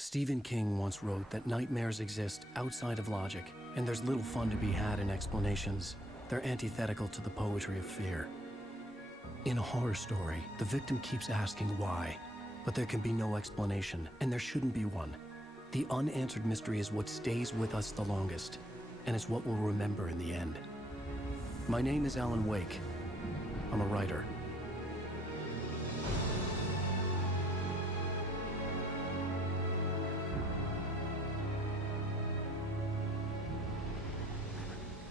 Stephen King once wrote that nightmares exist outside of logic, and there's little fun to be had in explanations. They're antithetical to the poetry of fear. In a horror story, the victim keeps asking why, but there can be no explanation, and there shouldn't be one. The unanswered mystery is what stays with us the longest, and it's what we'll remember in the end. My name is Alan Wake. I'm a writer.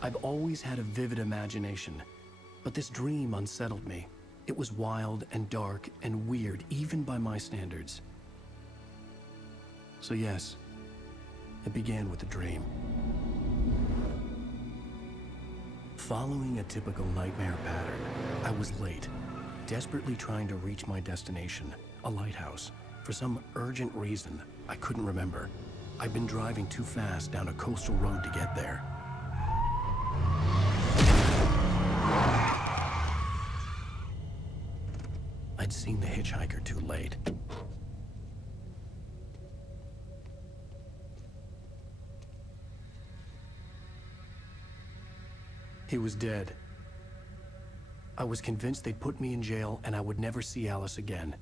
I've always had a vivid imagination, but this dream unsettled me. It was wild and dark and weird, even by my standards. So yes, it began with a dream. Following a typical nightmare pattern, I was late, desperately trying to reach my destination, a lighthouse. For some urgent reason, I couldn't remember. I'd been driving too fast down a coastal road to get there. I'd seen the hitchhiker too late. He was dead. I was convinced they'd put me in jail and I would never see Alice again.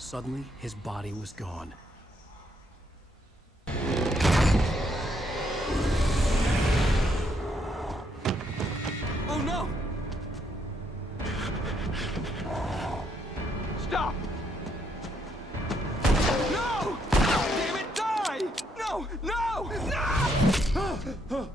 Suddenly, his body was gone. Oh no! Stop! No! Damn it, die! No! No! No!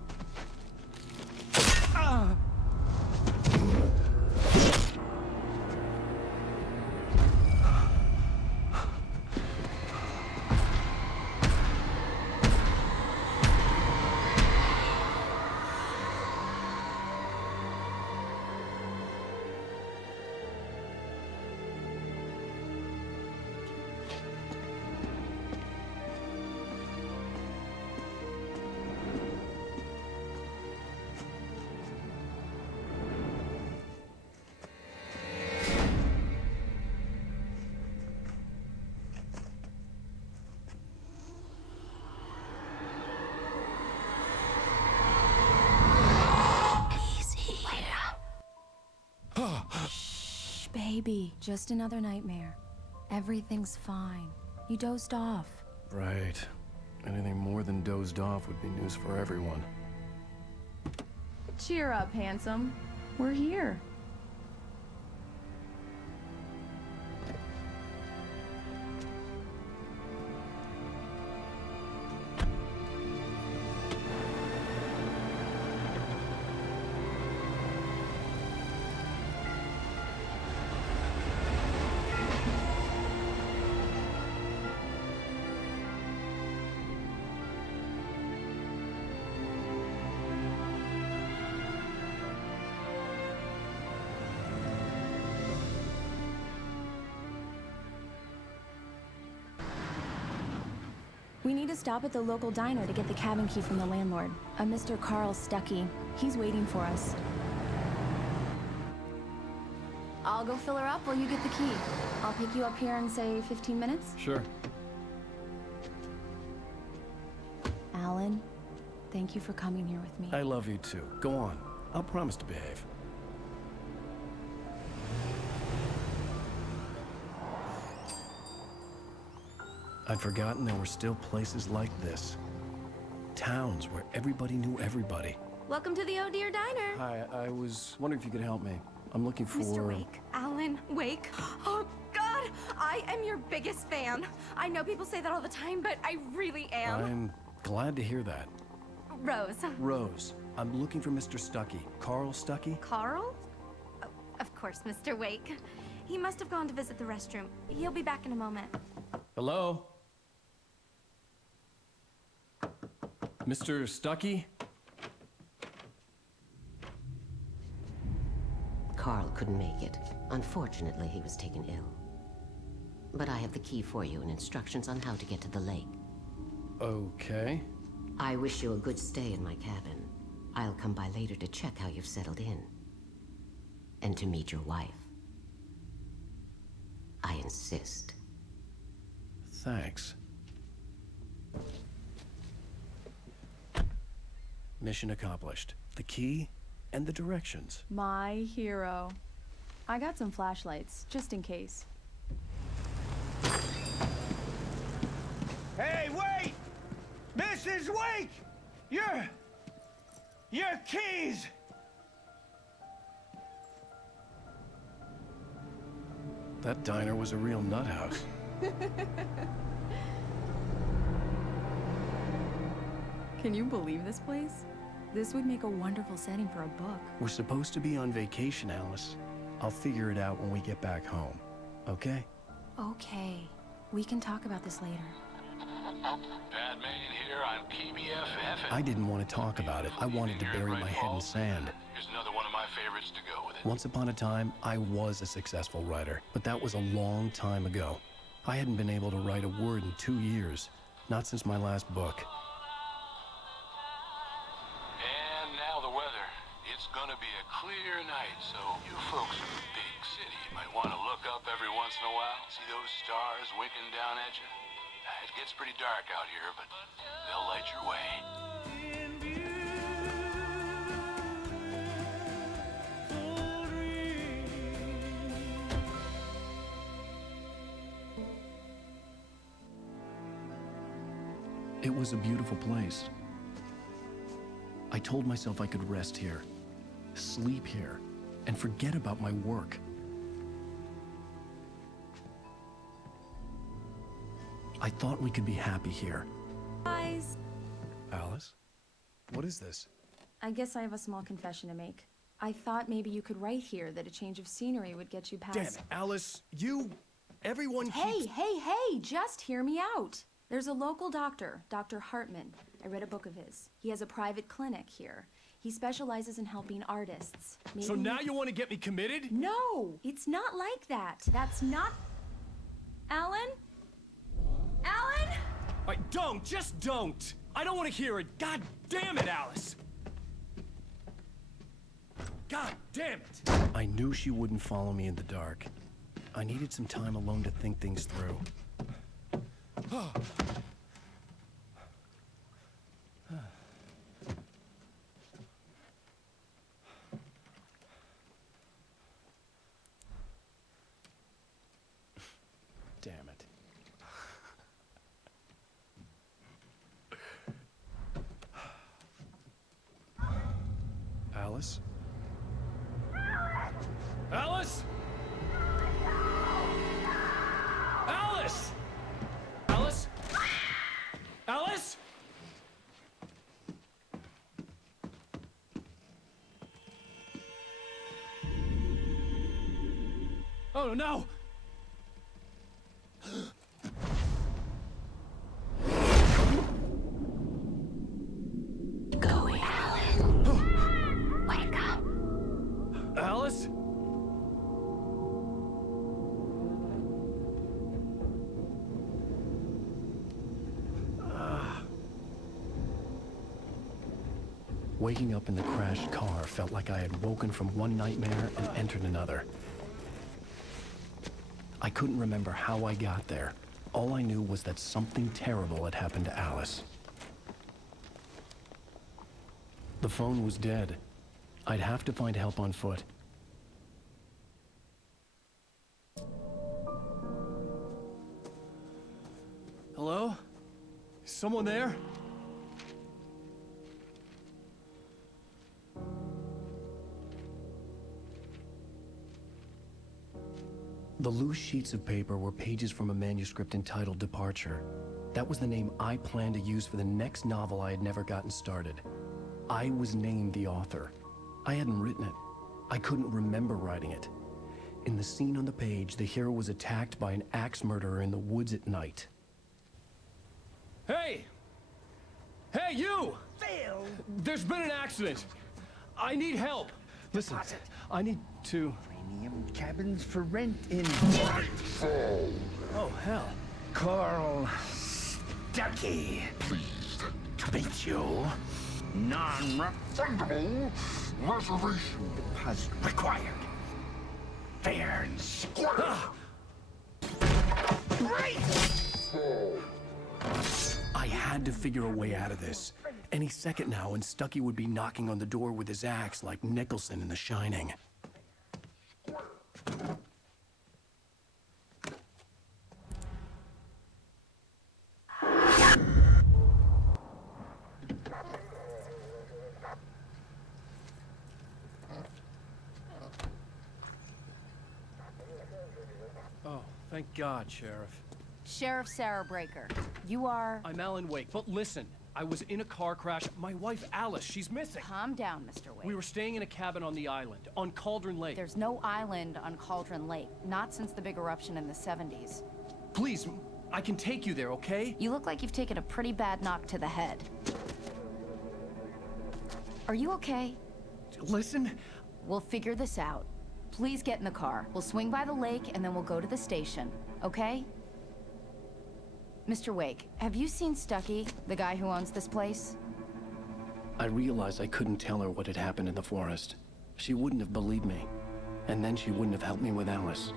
Shh, baby. Just another nightmare. Everything's fine. You dozed off. Right. Anything more than dozed off would be news for everyone. Cheer up, handsome. We're here. We need to stop at the local diner to get the cabin key from the landlord, a Mr. Carl Stuckey. He's waiting for us. I'll go fill her up while you get the key. I'll pick you up here in, say, 15 minutes? Sure. Alan, thank you for coming here with me. I love you too. Go on. I'll promise to behave. I'd forgotten there were still places like this. Towns where everybody knew everybody. Welcome to the Oh Dear Diner. Hi, I was wondering if you could help me. I'm looking for... Mr. Wake. Alan Wake. Oh, God! I am your biggest fan. I know people say that all the time, but I really am. I'm glad to hear that. Rose. Rose, I'm looking for Mr. Stuckey. Carl Stuckey? Carl? Oh, of course, Mr. Wake. He must have gone to visit the restroom. He'll be back in a moment. Hello? Mr. Stuckey? Carl couldn't make it. Unfortunately, he was taken ill. but I have the key for you and instructions on how to get to the lake. Okay. I wish you a good stay in my cabin. I'll come by later to check how you've settled in. And to meet your wife. I insist. Thanks. Mission accomplished. The key and the directions. My hero. I got some flashlights, just in case. Hey, wait! Mrs. Wake! Your keys! That diner was a real nut house. Can you believe this place? This would make a wonderful setting for a book. We're supposed to be on vacation, Alice. I'll figure it out when we get back home. Okay? Okay. We can talk about this later. Pat Maine here on KBFF. I didn't want to talk about it. I wanted to bury my head in sand. Here's another one of my favorites to go with it. Once upon a time, I was a successful writer, but that was a long time ago. I hadn't been able to write a word in 2 years, not since my last book. And now the weather. It's gonna be a clear night, so you folks in the big city might want to look up every once in a while. See those stars winking down at you? It gets pretty dark out here, but they'll light your way. It was a beautiful place. I told myself I could rest here, sleep here, and forget about my work. I thought we could be happy here. Guys, Alice? What is this? I guess I have a small confession to make. I thought maybe you could write here that a change of scenery would get you past... Damn it, Alice, everyone keeps... Hey, just hear me out. There's a local doctor, Dr. Hartman. I read a book of his. He has a private clinic here. He specializes in helping artists. Maybe... So now you want to get me committed? No, it's not like that. That's not... Alan? Alan? Just don't! I don't want to hear it. God damn it, Alice! God damn it! I knew she wouldn't follow me in the dark. I needed some time alone to think things through. Damn it. Alice? Alice? Alice! Alice? Alice? Oh no! Go, Alan. Wake up. Alice? Waking up in the crashed car felt like I had woken from one nightmare and entered another. I couldn't remember how I got there. All I knew was that something terrible had happened to Alice. The phone was dead. I'd have to find help on foot. Hello? Is someone there? The loose sheets of paper were pages from a manuscript entitled Departure. That was the name I planned to use for the next novel I had never gotten started. I was named the author. I hadn't written it. I couldn't remember writing it. In the scene on the page, the hero was attacked by an axe murderer in the woods at night. Hey! Hey, you! Phil! There's been an accident. I need help. Listen, I need to... titanium cabins for rent in... Oh, hell. Carl Stuckey. Pleased To meet you. Non-refundable reservation deposit required. Fair and square. I had to figure a way out of this. Any second now, and Stuckey would be knocking on the door with his axe like Nicholson in The Shining. Oh, thank God, Sheriff. Sheriff Sarah Breaker. You are... I'm Alan Wake, but listen. I was in a car crash. My wife, Alice, she's missing. Calm down, Mr. Wake. We were staying in a cabin on the island, on Cauldron Lake. There's no island on Cauldron Lake. Not since the big eruption in the 70s. Please, I can take you there, okay? You look like you've taken a pretty bad knock to the head. Are you okay? Listen. We'll figure this out. Please get in the car. We'll swing by the lake and then we'll go to the station, okay? Mr. Wake, have you seen Stuckey, the guy who owns this place? I realized I couldn't tell her what had happened in the forest. She wouldn't have believed me. And then she wouldn't have helped me with Alice.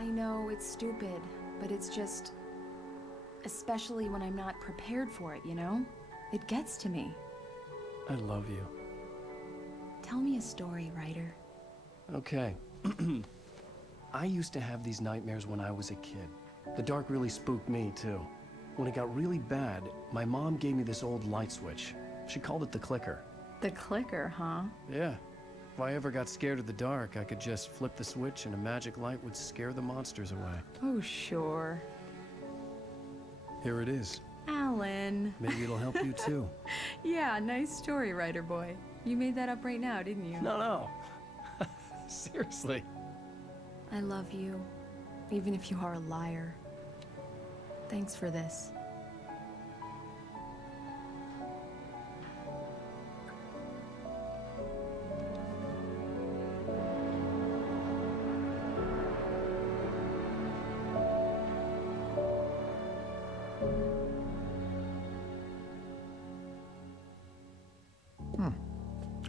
I know it's stupid, but it's just... especially when I'm not prepared for it, you know? It gets to me. I love you. Tell me a story, writer. Okay. I used to have these nightmares when I was a kid. The dark really spooked me, too. When it got really bad, my mom gave me this old light switch. She called it the clicker. The clicker, huh? Yeah. If I ever got scared of the dark, I could just flip the switch and a magic light would scare the monsters away. Oh, sure. Here it is. Alan. Maybe it'll help you, too. Yeah, nice story, writer boy. You made that up right now, didn't you? No. Seriously. I love you, even if you are a liar. Thanks for this.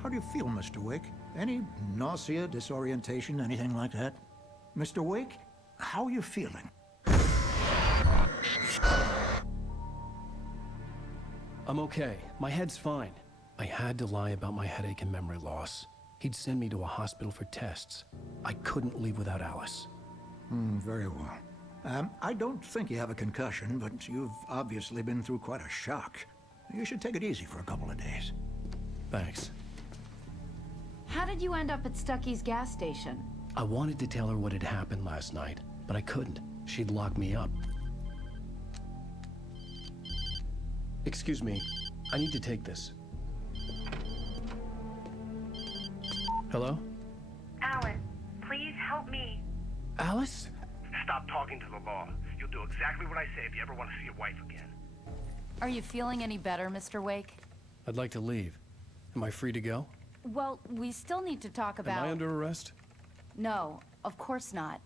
How do you feel, Mr. Wake? Any nausea, disorientation, anything like that? Mr. Wake, how are you feeling? I'm okay. My head's fine. I had to lie about my headache and memory loss. He'd send me to a hospital for tests. I couldn't leave without Alice. Very well. I don't think you have a concussion, but you've obviously been through quite a shock. You should take it easy for a couple of days. Thanks. How did you end up at Stuckey's gas station? I wanted to tell her what had happened last night, but I couldn't. She'd lock me up. Excuse me. I need to take this. Hello? Alan, please help me. Alice? Stop talking to the law. You'll do exactly what I say if you ever want to see your wife again. Are you feeling any better, Mr. Wake? I'd like to leave. Am I free to go? Well, we still need to talk about... Am I under arrest? No, of course not.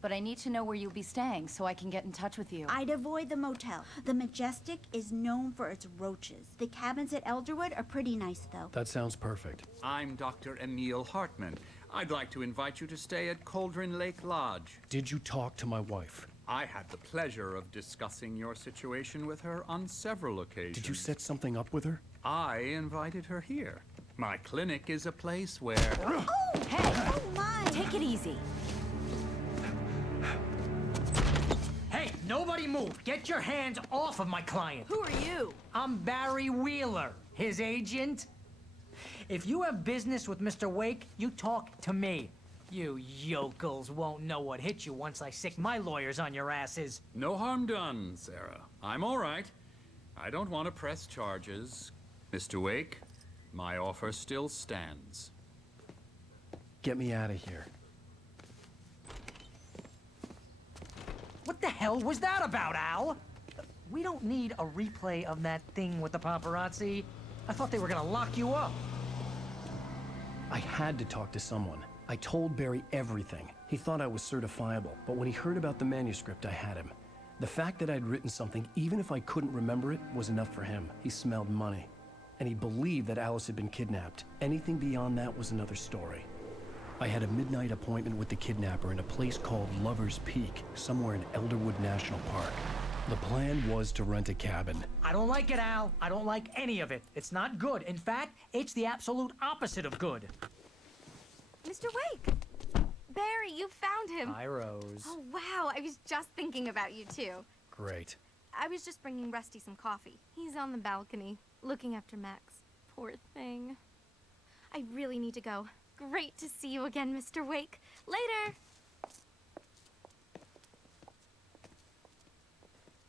But I need to know where you'll be staying so I can get in touch with you. I'd avoid the motel. The Majestic is known for its roaches. The cabins at Elderwood are pretty nice, though. That sounds perfect. I'm Dr. Emil Hartman. I'd like to invite you to stay at Cauldron Lake Lodge. Did you talk to my wife? I had the pleasure of discussing your situation with her on several occasions. Did you set something up with her? I invited her here. My clinic is a place where... Oh, hey! Oh, my! Take it easy. Hey, nobody move. Get your hands off of my client. Who are you? I'm Barry Wheeler, his agent. If you have business with Mr. Wake, you talk to me. You yokels won't know what hit you once I sick my lawyers on your asses. No harm done, Sarah. I'm all right. I don't want to press charges. Mr. Wake, my offer still stands. Get me out of here. What the hell was that about, Al? We don't need a replay of that thing with the paparazzi. I thought they were gonna lock you up. I had to talk to someone. I told Barry everything. He thought I was certifiable, but when he heard about the manuscript, I had him. The fact that I'd written something, even if I couldn't remember it, was enough for him. He smelled money. And he believed that Alice had been kidnapped. Anything beyond that was another story. I had a midnight appointment with the kidnapper in a place called Lover's Peak, somewhere in Elderwood National Park. The plan was to rent a cabin. I don't like it, Al. I don't like any of it. It's not good. In fact, it's the absolute opposite of good. Mr. Wake! Barry, you found him. Hi, Rose. Oh, wow. I was just thinking about you, too. Great. I was just bringing Rusty some coffee. He's on the balcony, looking after Max. Poor thing. I really need to go. Great to see you again, Mr. Wake. Later!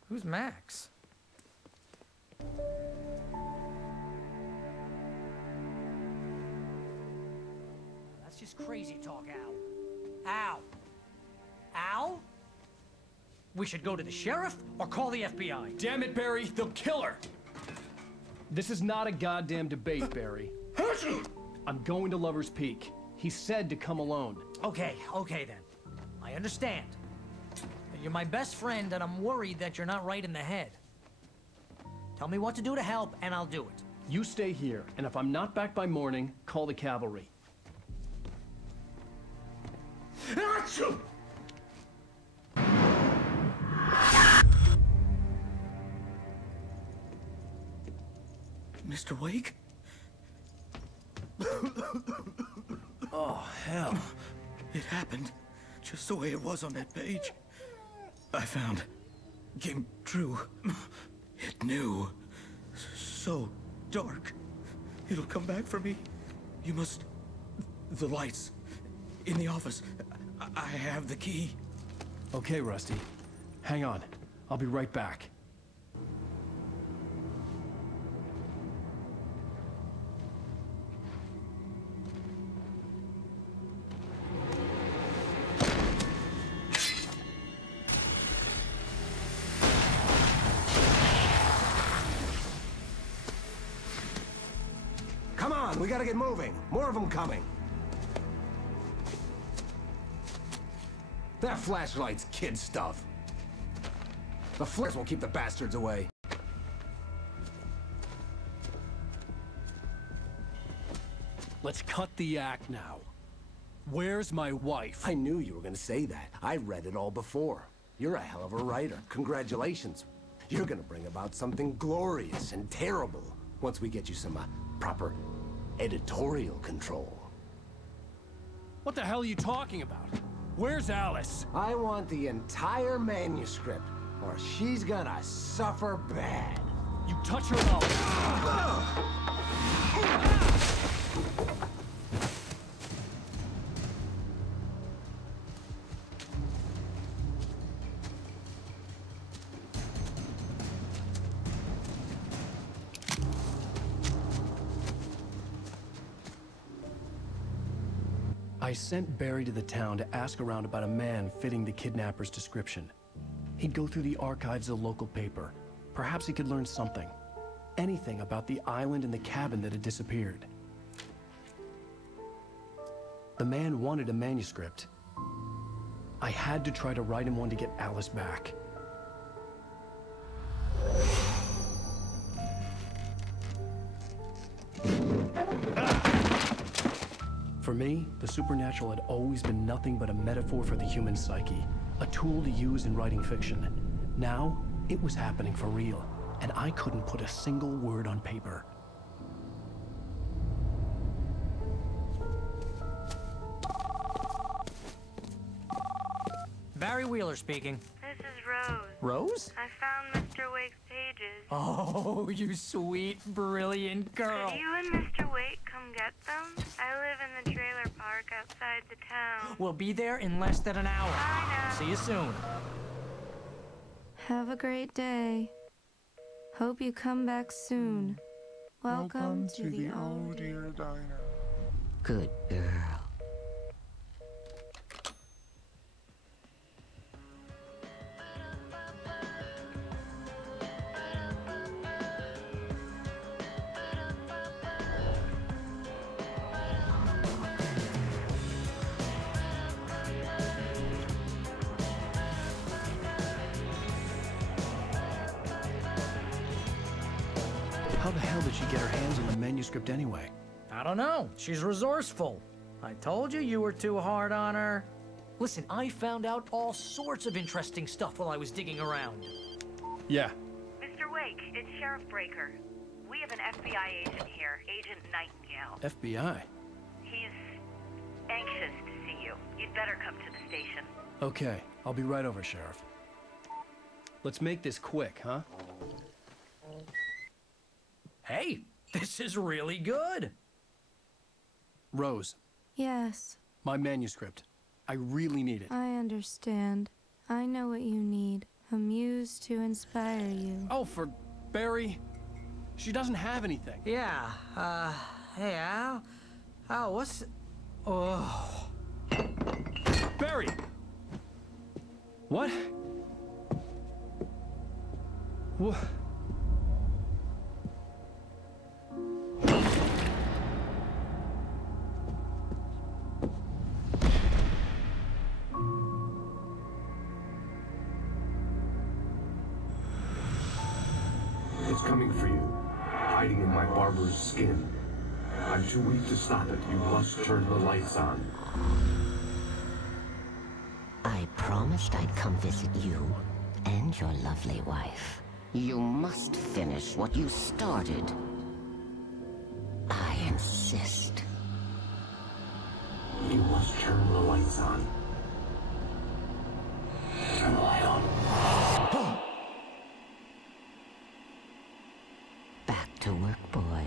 Who's Max? That's just crazy talk, Al. Al! Al? We should go to the sheriff or call the FBI. Damn it, Barry, they'll kill her! This is not a goddamn debate, Barry. I'm going to Lover's Peak. He said to come alone. Okay then. I understand. You're my best friend, and I'm worried that you're not right in the head. Tell me what to do to help, and I'll do it. You stay here, and if I'm not back by morning, call the cavalry. Achoo! Mr. Wake? Oh, hell. It happened just the way it was on that page. I found. Came true. It knew. So dark. It'll come back for me. You must... The lights. In the office. I have the key. Okay, Rusty. Hang on. I'll be right back. Come on, we gotta get moving. More of them coming. That flashlight's kid stuff. The flares will keep the bastards away. Let's cut the act now. Where's my wife? I knew you were gonna say that. I read it all before. You're a hell of a writer. Congratulations. You're gonna bring about something glorious and terrible once we get you some proper editorial control. What the hell are you talking about? Where's Alice? I want the entire manuscript, or she's gonna suffer bad. You touch her mouth. I sent Barry to the town to ask around about a man fitting the kidnapper's description. He'd go through the archives of the local paper. Perhaps he could learn something. Anything about the island and the cabin that had disappeared. The man wanted a manuscript. I had to try to write him one to get Alice back. For me, the supernatural had always been nothing but a metaphor for the human psyche. a tool to use in writing fiction. Now, it was happening for real, and I couldn't put a single word on paper. Barry Wheeler speaking. This is Rose. Rose? I found Mr. Wake's pages. Oh, you sweet, brilliant girl. Could you and Mr. Wake come get them? I live in the trailer park outside the town. We'll be there in less than an hour. Bye now. See you soon. Have a great day. Hope you come back soon. Welcome to the Oh Dear Diner. Good girl. How the hell did she get her hands on the manuscript anyway? I don't know. She's resourceful. I told you you were too hard on her. Listen, I found out all sorts of interesting stuff while I was digging around. Yeah. Mr. Wake, it's Sheriff Breaker. We have an FBI agent here, Agent Nightingale. FBI? He's anxious to see you. You'd better come to the station. Okay, I'll be right over, Sheriff. Let's make this quick, huh? Hey, this is really good. Rose, Yes, my manuscript. I really need it. I understand. I know what you need. A muse to inspire you. Oh, for Barry? She doesn't have anything. Yeah, hey, Al? Oh, what's... Oh... Barry! What? What? It's coming for you, hiding in my barber's skin. I'm too weak to stop it. You must turn the lights on. I promised I'd come visit you and your lovely wife. You must finish what you started. I insist. You must turn the lights on. Turn the light on. Back to work, boy.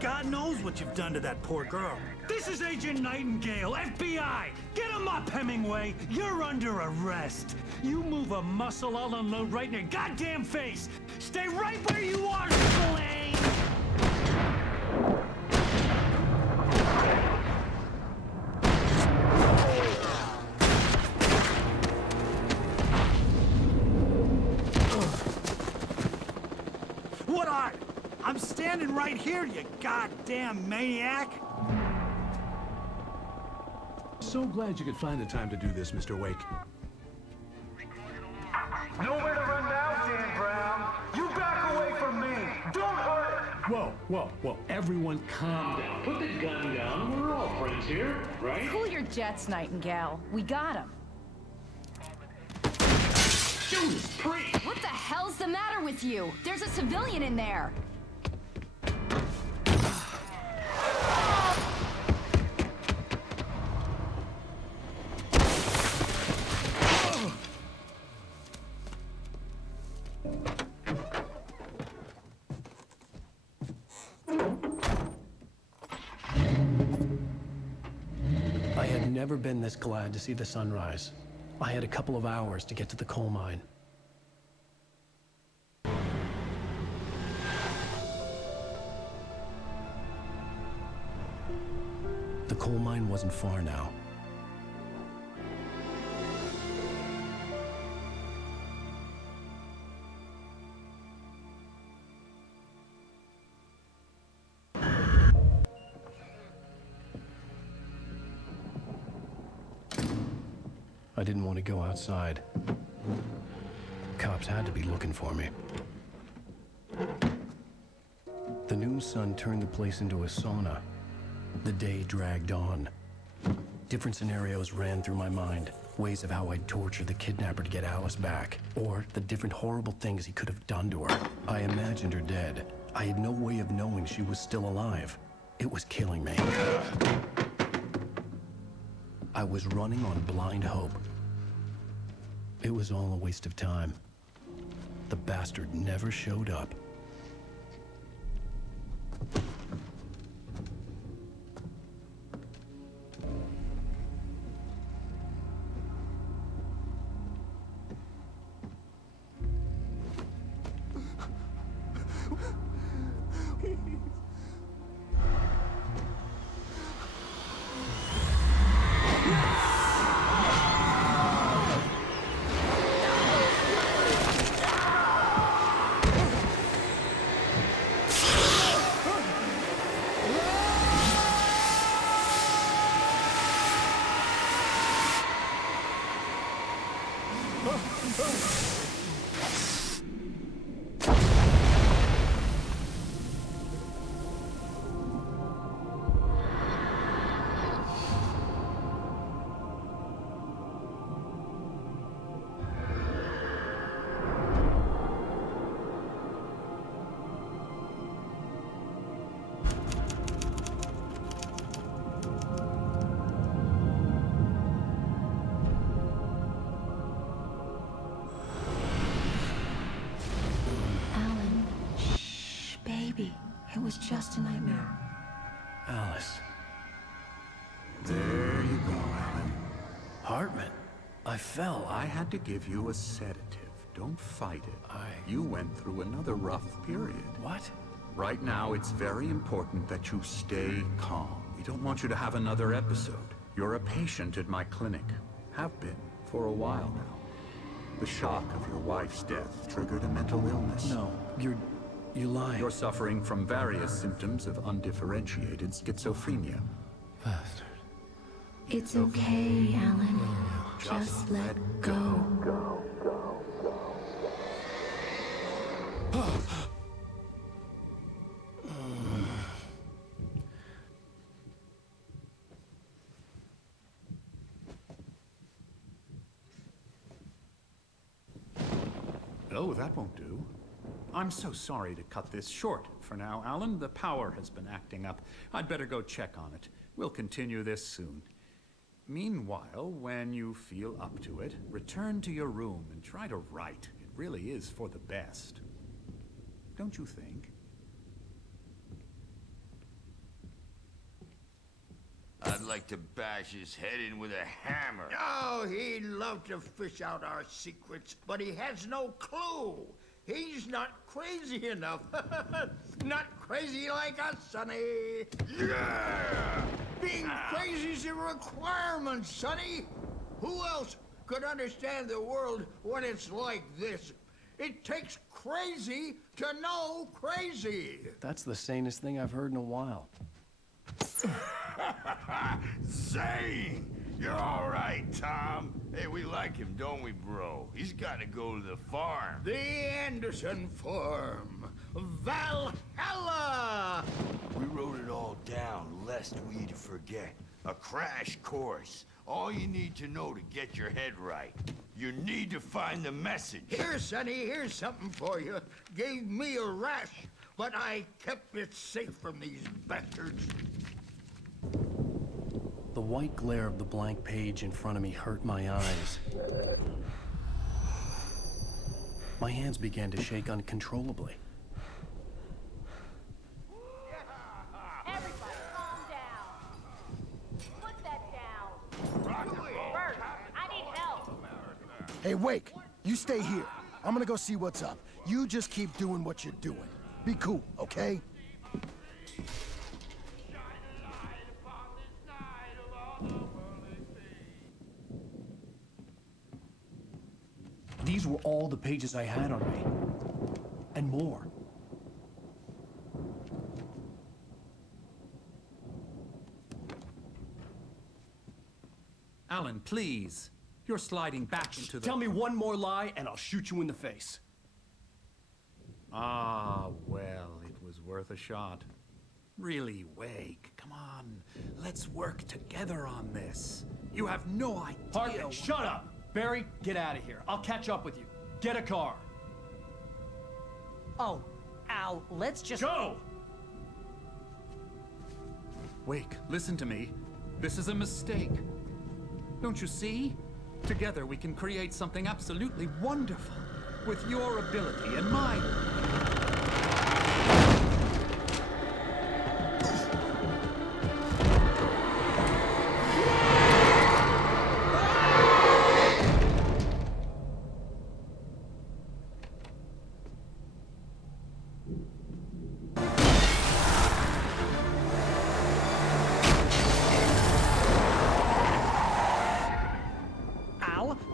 God knows what you've done to that poor girl. This is Agent Nightingale, FBI! Get him up, Hemingway! You're under arrest! You move a muscle, I'll unload right in your goddamn face! Stay right where you are, Blaine! What are? I'm standing right here, you goddamn maniac! So glad you could find the time to do this, Mr. Wake. Nowhere to run now, Dan Brown! You back away from me! Don't hurt it! Whoa, whoa, whoa. Everyone calm down. Put the gun down. We're all friends here, right? Cool your jets, Nightingale. We got him. Judas Priest! What the hell's the matter with you? There's a civilian in there. I had never been this glad to see the sunrise. I had a couple of hours to get to the coal mine. The coal mine wasn't far now. I didn't want to go outside. Cops had to be looking for me. the noon sun turned the place into a sauna. The day dragged on. Different scenarios ran through my mind. Ways of how I'd torture the kidnapper to get Alice back. Or the different horrible things he could have done to her. I imagined her dead. I had no way of knowing she was still alive. It was killing me. I was running on blind hope. It was all a waste of time. The bastard never showed up. It was just a nightmare. Alice. There you go, Alan. Hartman, I fell. I had to give you a sedative. Don't fight it. You went through another rough period. What? Right now, it's very important that you stay calm. We don't want you to have another episode. You're a patient at my clinic. Have been for a while now. The shock of your wife's death triggered a mental illness. No, you lie. You're suffering from various symptoms of undifferentiated schizophrenia. Bastard. It's okay, Alan. Just let go. Oh, that won't do. I'm so sorry to cut this short for now, Alan. The power has been acting up. I'd better go check on it. We'll continue this soon. Meanwhile, when you feel up to it, return to your room and try to write. It really is for the best. Don't you think? I'd like to bash his head in with a hammer. Oh, he'd love to fish out our secrets, but he has no clue. He's not crazy enough. Not crazy like us, Sonny. Yeah! Being crazy's a requirement, Sonny. Who else could understand the world when it's like this? It takes crazy to know crazy. That's the sanest thing I've heard in a while. Zane! You're all right, Tom. Hey, we like him, don't we, bro? He's got to go to the farm. The Anderson Farm. Valhalla! We wrote it all down, lest we forget. A crash course. All you need to know to get your head right. You need to find the message. Here, Sonny, here's something for you. Gave me a rash, but I kept it safe from these bastards. The white glare of the blank page in front of me hurt my eyes. My hands began to shake uncontrollably. Everybody, calm down. Put that down. Bert, I need help. Hey, Wake, you stay here. I'm gonna go see what's up. You just keep doing what you're doing. Be cool, okay? These were all the pages I had on me. And more. Alan, please. You're sliding back into the... Tell me one more lie and I'll shoot you in the face. Ah, well, it was worth a shot. Really, Wake, come on. Let's work together on this. You have no idea. Hartman, shut up! Barry, get out of here. I'll catch up with you. Get a car. Oh, Al, let's just... Go! Wake, listen to me. This is a mistake. Don't you see? Together we can create something absolutely wonderful. With your ability and mine.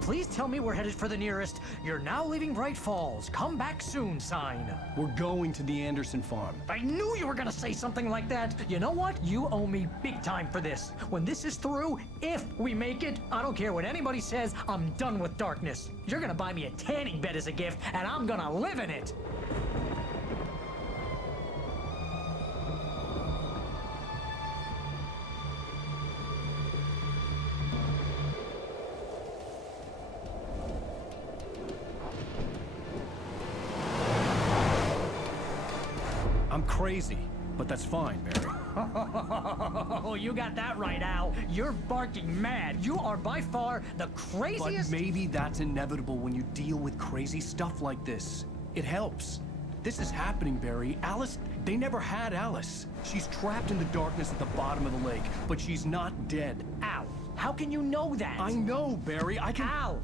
Please tell me we're headed for the nearest "You're now leaving Bright Falls. Come back soon" sign. We're going to the Anderson farm. I knew you were gonna say something like that. You know what? You owe me big time for this. When this is through, if we make it, I don't care what anybody says, I'm done with darkness. You're gonna buy me a tanning bed as a gift, and I'm gonna live in it. I'm crazy, but that's fine, Barry. Oh, you got that right, Al. You're barking mad. You are by far the craziest... But maybe that's inevitable when you deal with crazy stuff like this. It helps. This is happening, Barry. Alice, they never had Alice. She's trapped in the darkness at the bottom of the lake, but she's not dead. Al, how can you know that? I know, Barry. I can... Al,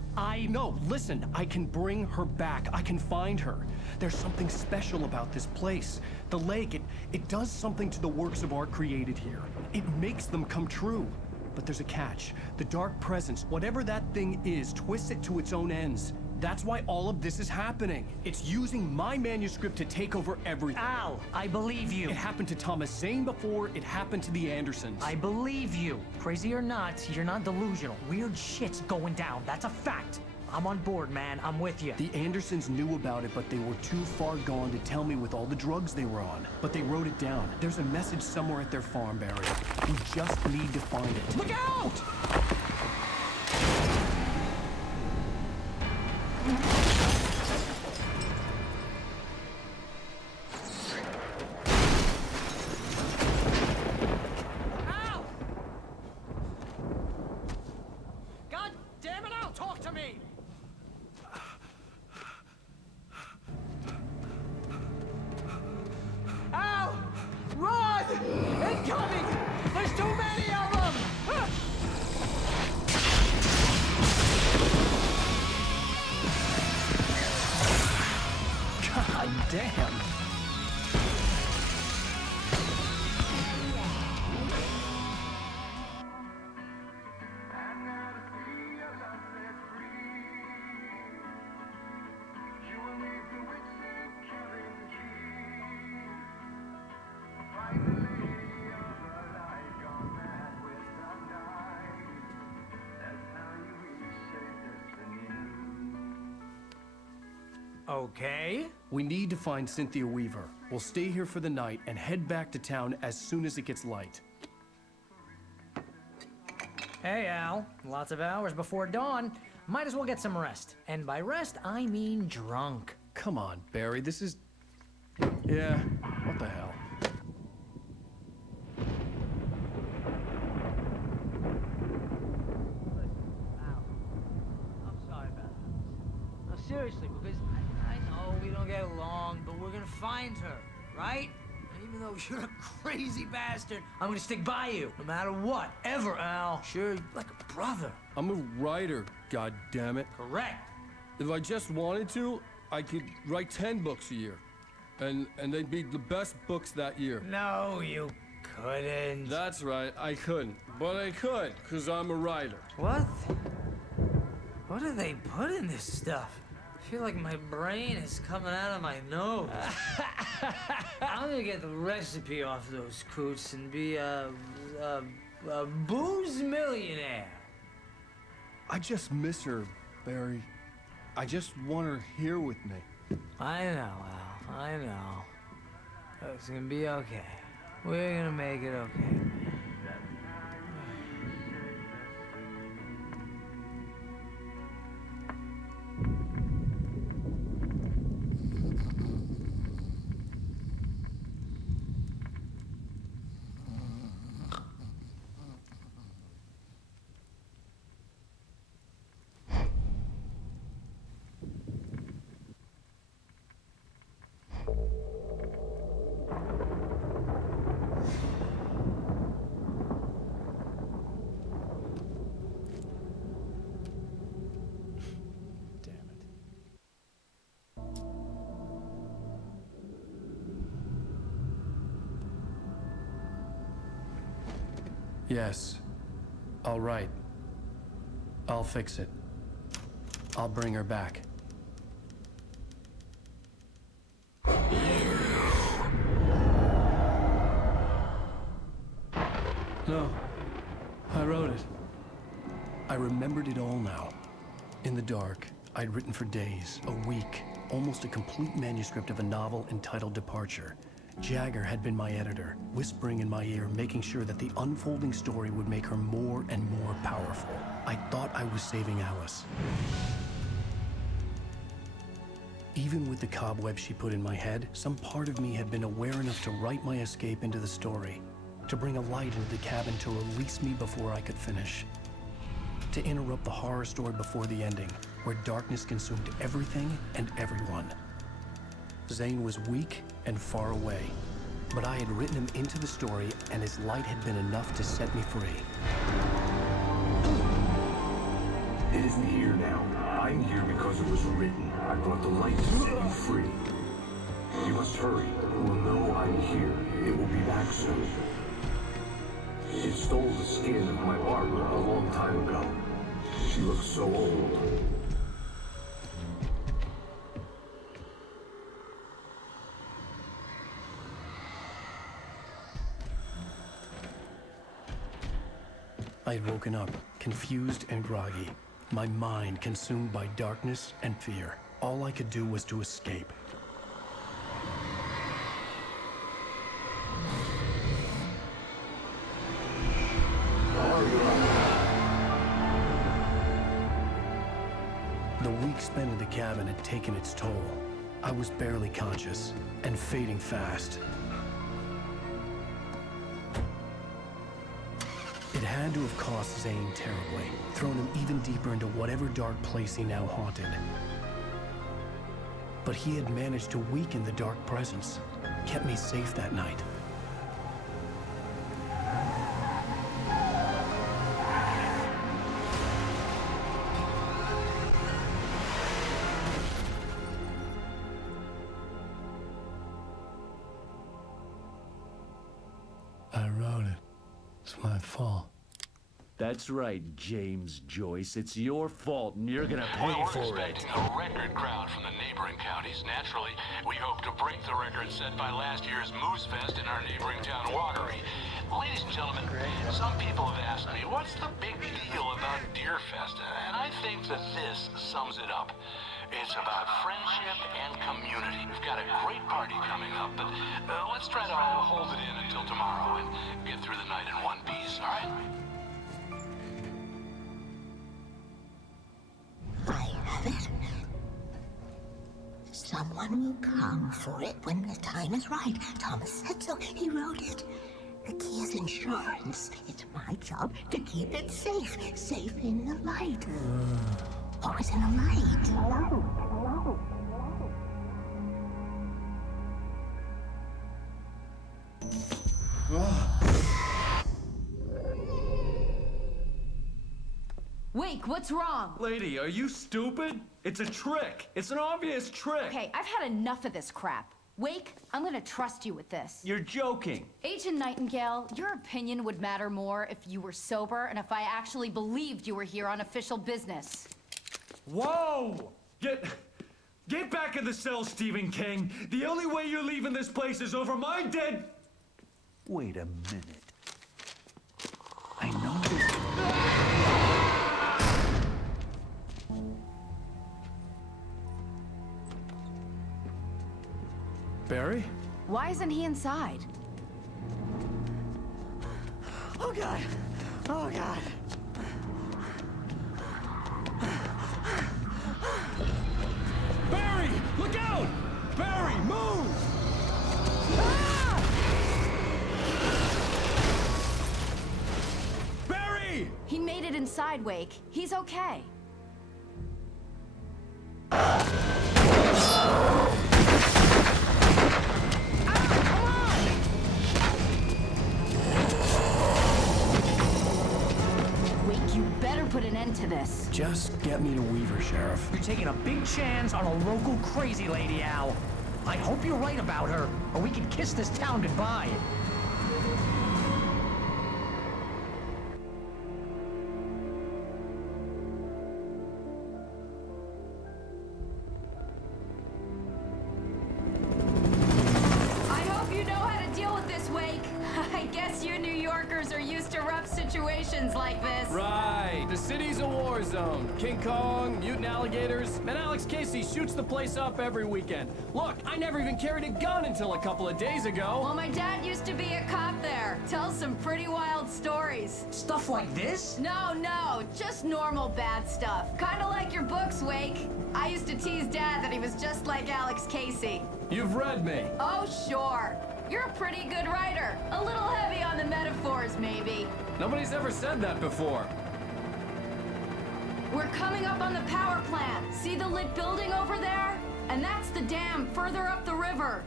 No, listen. I can bring her back. I can find her. There's something special about this place. The lake, it does something to the works of art created here. It makes them come true. But there's a catch. The dark presence, whatever that thing is, twists it to its own ends. That's why all of this is happening. It's using my manuscript to take over everything. Al, I believe you. It happened to Thomas Zane before it happened to the Andersons. I believe you. Crazy or not, you're not delusional. Weird shit's going down. That's a fact. I'm on board, man. I'm with you. The Andersons knew about it, but they were too far gone to tell me with all the drugs they were on. But they wrote it down. There's a message somewhere at their farm, Barry. We just need to find it. Look out! Al! God damn it, Al! Talk to me! Al! Run! Incoming! There's too many of them! God damn. Okay. We need to find Cynthia Weaver. We'll stay here for the night and head back to town as soon as it gets light. Hey, Al. Lots of hours before dawn. Might as well get some rest. And by rest, I mean drunk. Come on, Barry. This is... Yeah, what the hell? I'm sorry about this. No, seriously, because I know we don't get along, but we're gonna find her, right? And even though you're a crazy bastard, I'm gonna stick by you, no matter what, ever, Al. Sure, you're like a brother. I'm a writer, goddammit. Correct. If I just wanted to, I could write 10 books a year. And they'd be the best books that year. No, you couldn't. That's right, I couldn't. But I could, because I'm a writer. What? What do they put in this stuff? I feel like my brain is coming out of my nose. I'm gonna get the recipe off those coots and be a booze millionaire. I just miss her, Barry. I just want her here with me. I know, Al. I know. It's gonna be okay. We're gonna make it okay. Yes. All right. I'll fix it. I'll bring her back. No. I wrote it. I remembered it all now. In the dark, I'd written for days, a week, almost a complete manuscript of a novel entitled Departure. Jagger had been my editor, whispering in my ear, making sure that the unfolding story would make her more and more powerful. I thought I was saving Alice. Even with the cobwebs she put in my head, some part of me had been aware enough to write my escape into the story, to bring a light into the cabin to release me before I could finish, to interrupt the horror story before the ending, where darkness consumed everything and everyone. Zane was weak and far away, but I had written him into the story, and his light had been enough to set me free. It isn't here now. I'm here because it was written. I brought the light to set you free. You must hurry. It will know I'm here. It will be back soon. It stole the skin of my Barbara a long time ago. She looks so old. I had woken up, confused and groggy, my mind consumed by darkness and fear. All I could do was to escape. The week spent in the cabin had taken its toll. I was barely conscious, and fading fast. It had to have cost Zane terribly, thrown him even deeper into whatever dark place he now haunted. But he had managed to weaken the dark presence, kept me safe that night. I wrote it. It's my fault. That's right, James Joyce. It's your fault, and you're gonna pay for it. We're expecting a record crowd from the neighboring counties. Naturally, we hope to break the record set by last year's Moose Fest in our neighboring town, Watery. Ladies and gentlemen, some people have asked me, what's the big deal about Deer Fest? And I think that this sums it up. It's about friendship and community. We've got a great party coming up, but let's try to hold it in until tomorrow and get through the night in one piece, all right? I have it. Someone will come for it when the time is right. Thomas said so. He wrote it. The key is insurance. It's my job to keep it safe. Safe in the light. Always in the light. Wake, what's wrong? Lady, are you stupid? It's a trick. It's an obvious trick. Okay, I've had enough of this crap. Wake, I'm gonna trust you with this. You're joking. Agent Nightingale, your opinion would matter more if you were sober and if I actually believed you were here on official business. Whoa! Get back in the cell, Stephen King. The only way you're leaving this place is over my dead... Wait a minute. I know this... Barry? Why isn't he inside? Oh, God. Oh, God. Barry! Look out! Barry, move! Barry! He made it inside, Wake. He's okay. Wake, you better put an end to this. Just get me to Weaver, Sheriff. You're taking a big chance on a local crazy lady, Al. I hope you're right about her, or we can kiss this town goodbye. I hope you know how to deal with this, Wake. I guess you New Yorkers are used to rough situations like this. Right. The city's a war zone. King Kong, mutant alligators, and Alex Casey shoots the place up every weekend. Look, I never even carried a gun until a couple of days ago. Well, my dad used to be a cop there. Tells some pretty wild stories. Stuff like this? No, just normal bad stuff. Kinda like your books, Wake. I used to tease Dad that he was just like Alex Casey. You've read me. Oh, sure. You're a pretty good writer. A little heavy on the metaphors, maybe. Nobody's ever said that before. We're coming up on the power plant. See the lit building over there? And that's the dam further up the river.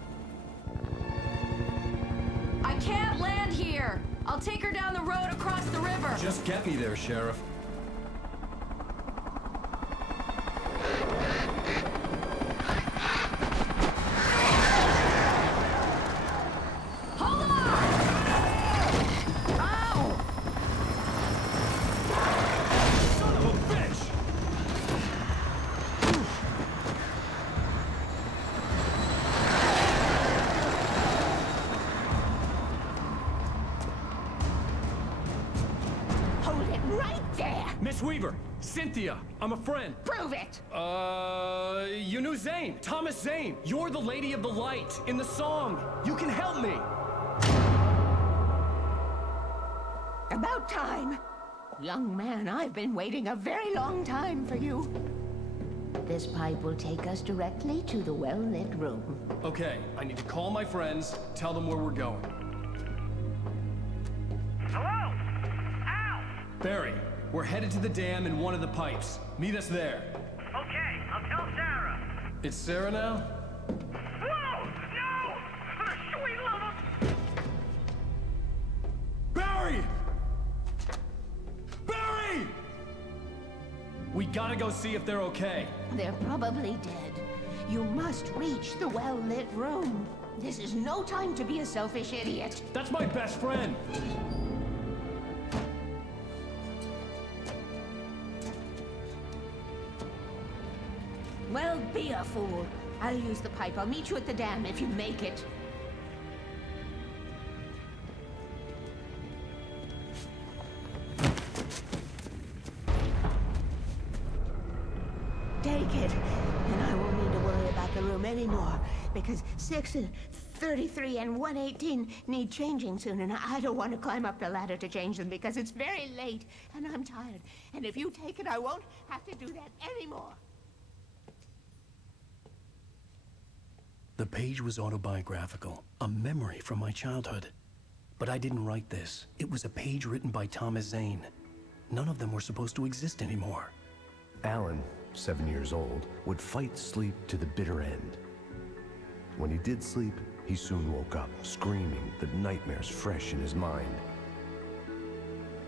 I can't land here. I'll take her down the road across the river. Just get me there, Sheriff. Hold on! Ow! Son of a bitch! Hold it right there! Miss Weaver, Cynthia, I'm a friend. Prove it! You knew Zane, Thomas Zane. You're the Lady of the Light in the song. You can help me. About time. Young man, I've been waiting a very long time for you. This pipe will take us directly to the well-lit room. Okay, I need to call my friends, tell them where we're going. Hello? Al! Barry, we're headed to the dam in one of the pipes. Meet us there. Okay, I'll tell Sarah. It's Sarah now? Whoa! No! For the sweet love of... Barry! Barry! We gotta go see if they're okay. They're probably dead. You must reach the well-lit room. This is no time to be a selfish idiot. That's my best friend. Well, be a fool. I'll use the pipe. I'll meet you at the dam if you make it. Take it, and I won't need to worry about the room anymore, because 6 and 33 and 118 need changing soon, and I don't want to climb up the ladder to change them because it's very late, and I'm tired. And if you take it, I won't have to do that anymore. The page was autobiographical, a memory from my childhood. But I didn't write this. It was a page written by Thomas Zane. None of them were supposed to exist anymore. Alan, 7 years old, would fight sleep to the bitter end. When he did sleep, he soon woke up, screaming, the nightmares fresh in his mind.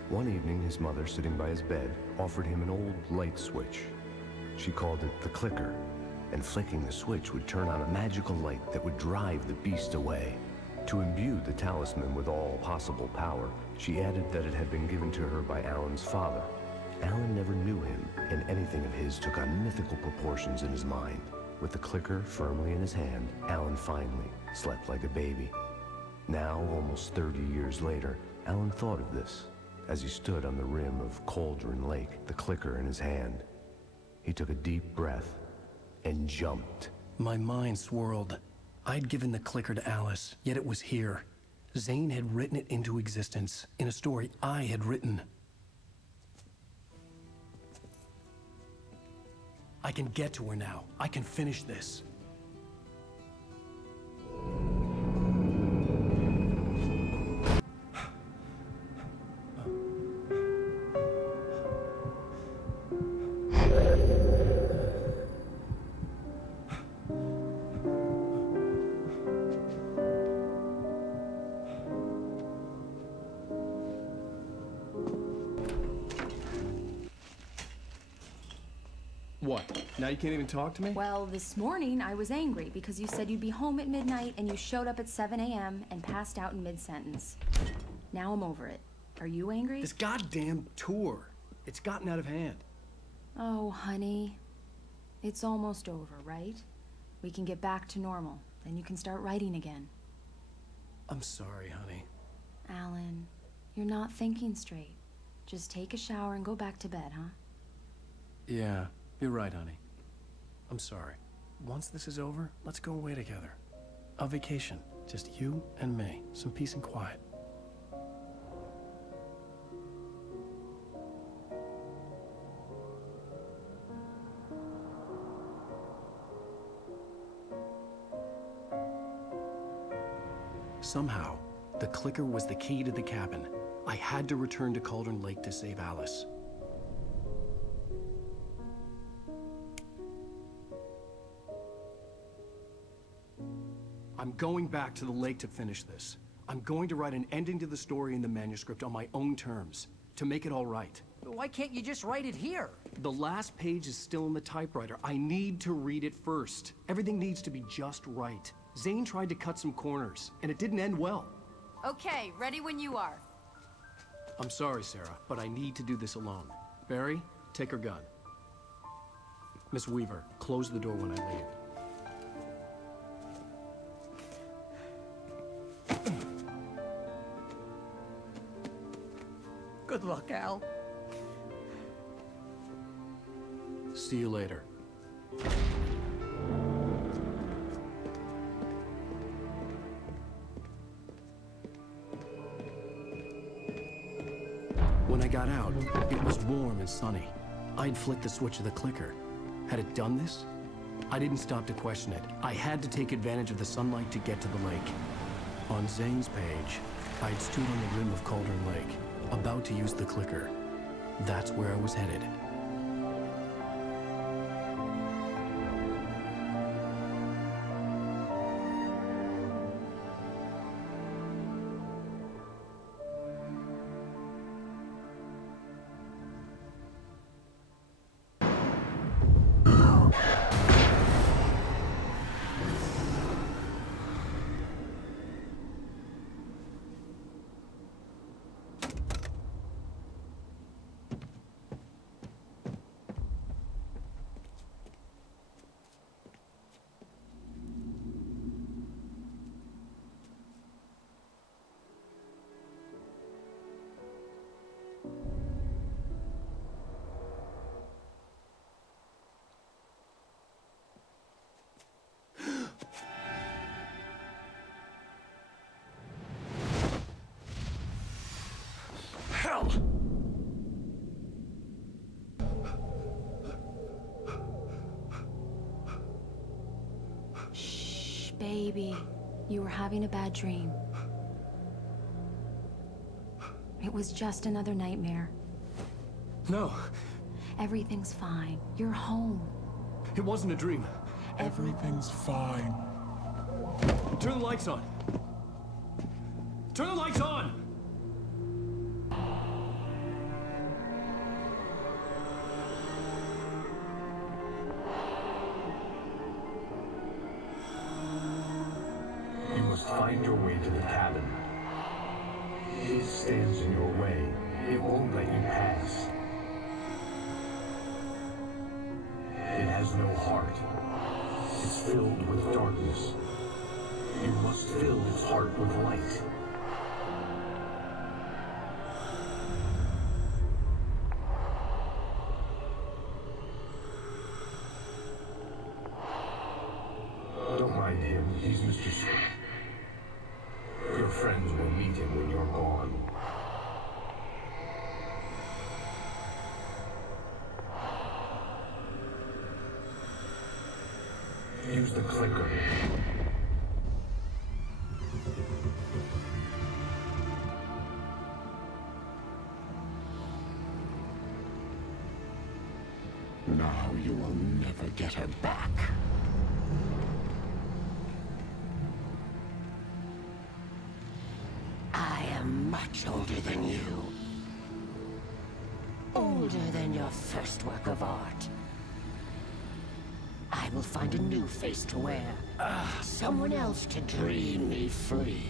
One evening, his mother, sitting by his bed, offered him an old light switch. She called it the clicker, and flicking the switch would turn on a magical light that would drive the beast away. To imbue the talisman with all possible power, she added that it had been given to her by Alan's father. Alan never knew him, and anything of his took on mythical proportions in his mind. With the clicker firmly in his hand, Alan finally slept like a baby. Now, almost 30 years later, Alan thought of this as he stood on the rim of Cauldron Lake, the clicker in his hand. He took a deep breath and jumped. My mind swirled. I'd given the clicker to Alice, yet it was here. Zane had written it into existence in a story I had written. I can get to her now. I can finish this. What? Now you can't even talk to me? Well, this morning I was angry because you said you'd be home at midnight and you showed up at 7 a.m. and passed out in mid-sentence. Now I'm over it. Are you angry? This goddamn tour. It's gotten out of hand. Oh, honey. It's almost over, right? We can get back to normal. Then you can start writing again. I'm sorry, honey. Alan, you're not thinking straight. Just take a shower and go back to bed, huh? Yeah, you're right, honey. I'm sorry. Once this is over, let's go away together. A vacation. Just you and me. Some peace and quiet. Somehow, the clicker was the key to the cabin. I had to return to Cauldron Lake to save Alice. I'm going back to the lake to finish this. I'm going to write an ending to the story in the manuscript on my own terms, to make it all right. Why can't you just write it here? The last page is still in the typewriter. I need to read it first. Everything needs to be just right. Zane tried to cut some corners, and it didn't end well. Okay, ready when you are. I'm sorry, Sarah, but I need to do this alone. Barry, take her gun. Miss Weaver, close the door when I leave. Good luck, Al. See you later. When I got out, it was warm and sunny. I'd flicked the switch of the clicker. Had it done this? I didn't stop to question it. I had to take advantage of the sunlight to get to the lake. On Zane's page, I'd stood on the rim of Cauldron Lake, about to use the clicker. That's where I was headed. Hell! Shh, baby. You were having a bad dream. It was just another nightmare. No. Everything's fine. You're home. It wasn't a dream. Everything's fine. Turn the lights on. Turn the lights on! You must find your way to the cabin. It stands in your way. It won't let you pass. It has no heart. It's filled with darkness. You must fill its heart with light. Don't mind him. He's Mr. Your friends will meet him when you're gone. Use the clicker. Now you will never get her back. I am much older than you. Older than your first work of art. I will find a new face to wear. Someone else to dream me free.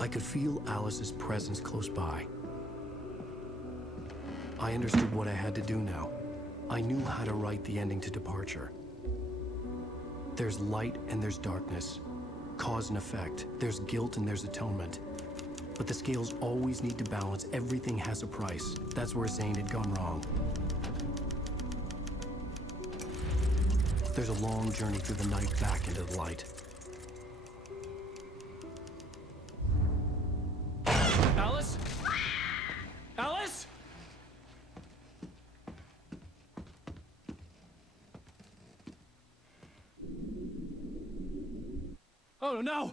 I could feel Alice's presence close by. I understood what I had to do now. I knew how to write the ending to Departure. There's light and there's darkness. Cause and effect. There's guilt and there's atonement. But the scales always need to balance. Everything has a price. That's where Zane had gone wrong. There's a long journey through the night back into the light. Alice? Alice? Oh no!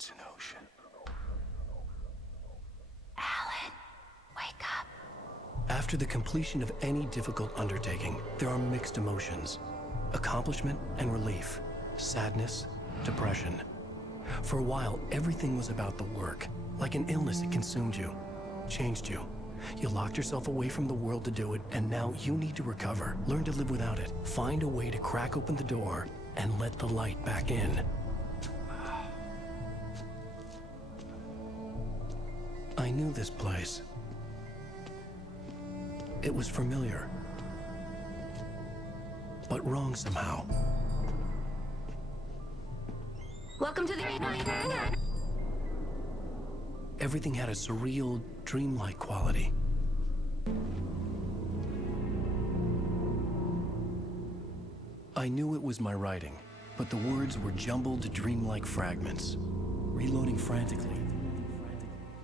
It's an ocean. Alan, wake up. After the completion of any difficult undertaking, there are mixed emotions. Accomplishment and relief. Sadness, depression. For a while, everything was about the work. Like an illness, it consumed you, changed you. You locked yourself away from the world to do it, and now you need to recover. Learn to live without it. Find a way to crack open the door and let the light back in. I knew this place. It was familiar, but wrong somehow. Welcome to the... Everything had a surreal, dreamlike quality. I knew it was my writing, but the words were jumbled, dreamlike fragments. Reloading frantically.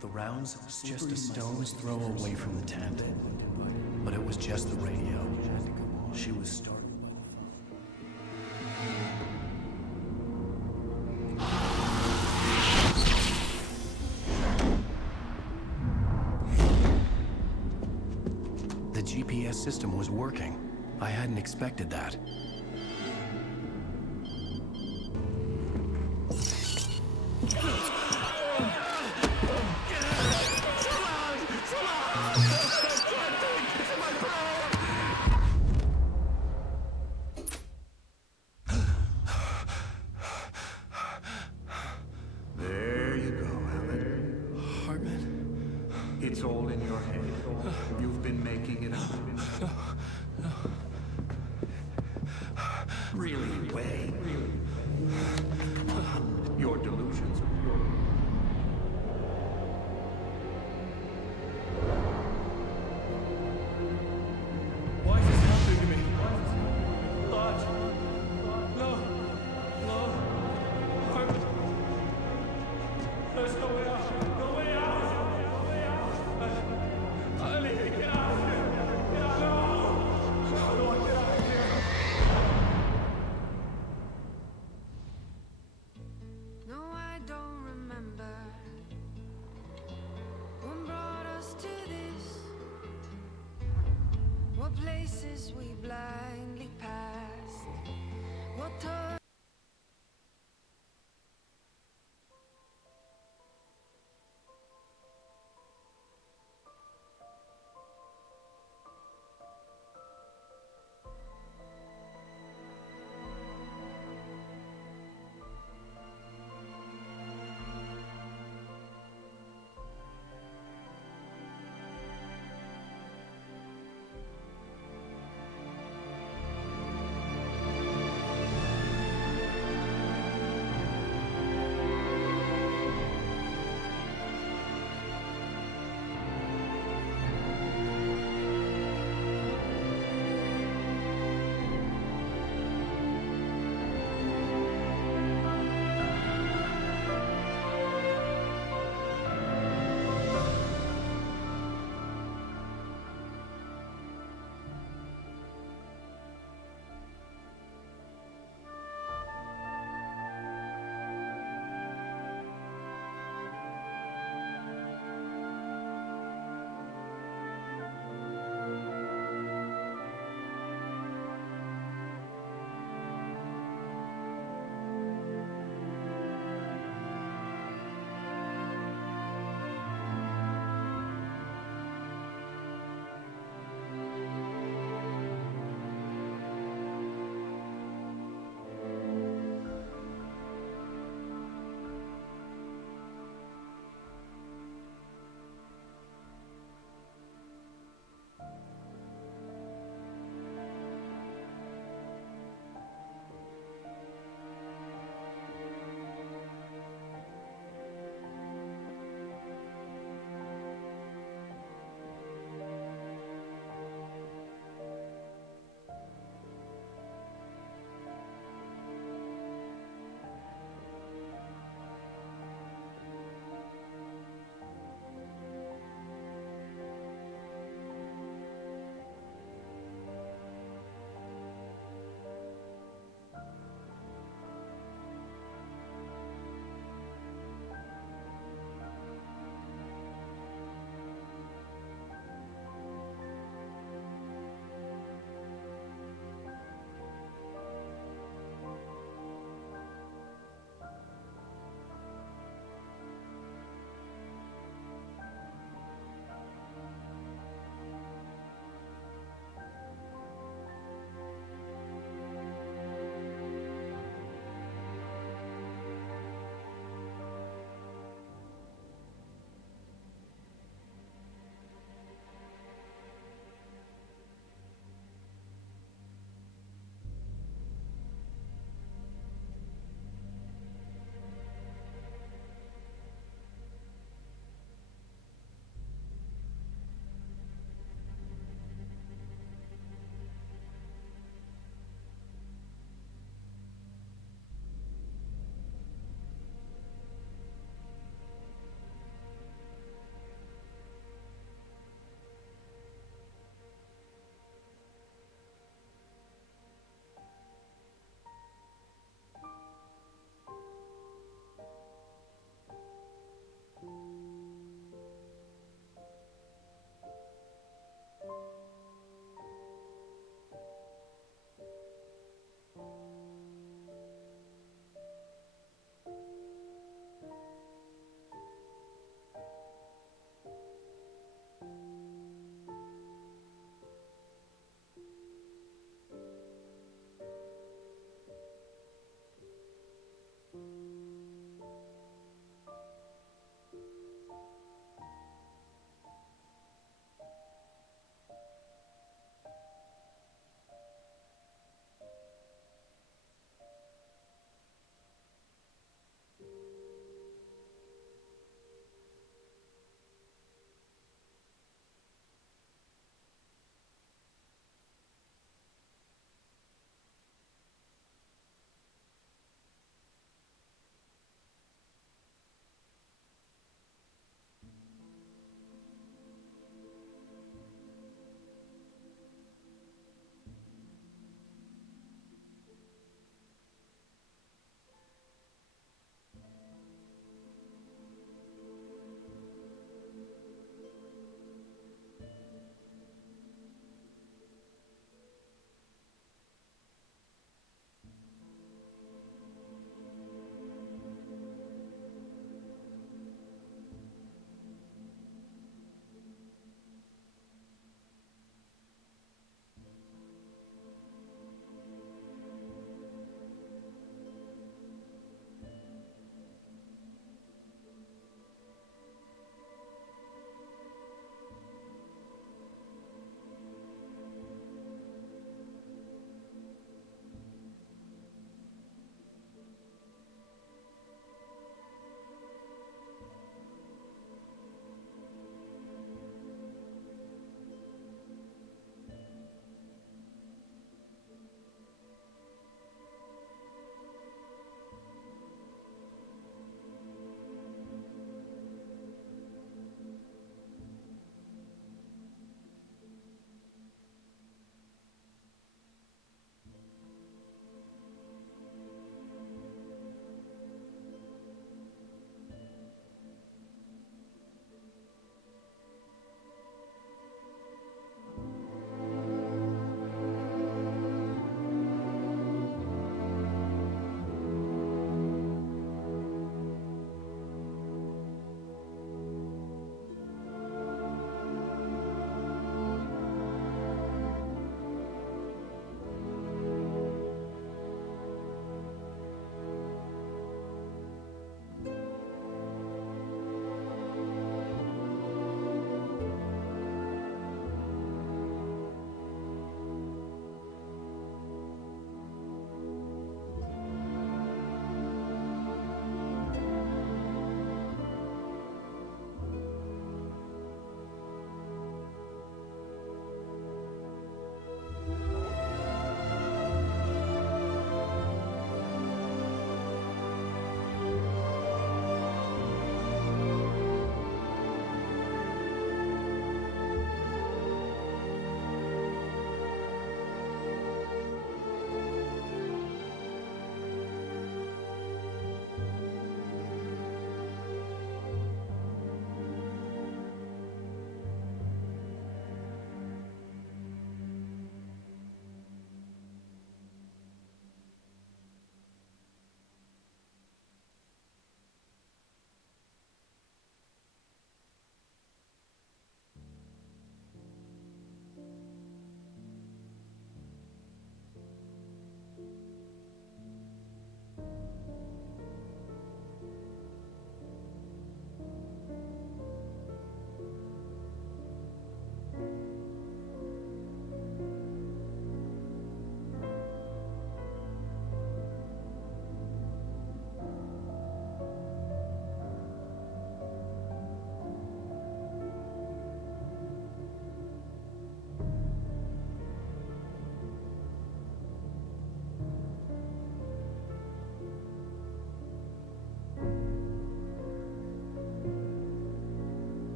The rounds just a stone's throw away from the tent. But it was just the radio. She was starting. The GPS system was working. I hadn't expected that. There you go, Alan. Hartman? It's all in your head. You've been making it up. Really, Wade. Your delusions. Why is this happening to me? Lodge. No. No. Hartman. There's no way out. No way out. No way out. I need to get out of here. Get out. No. How do I get out of here? No, I don't remember what brought us to this. What places we blind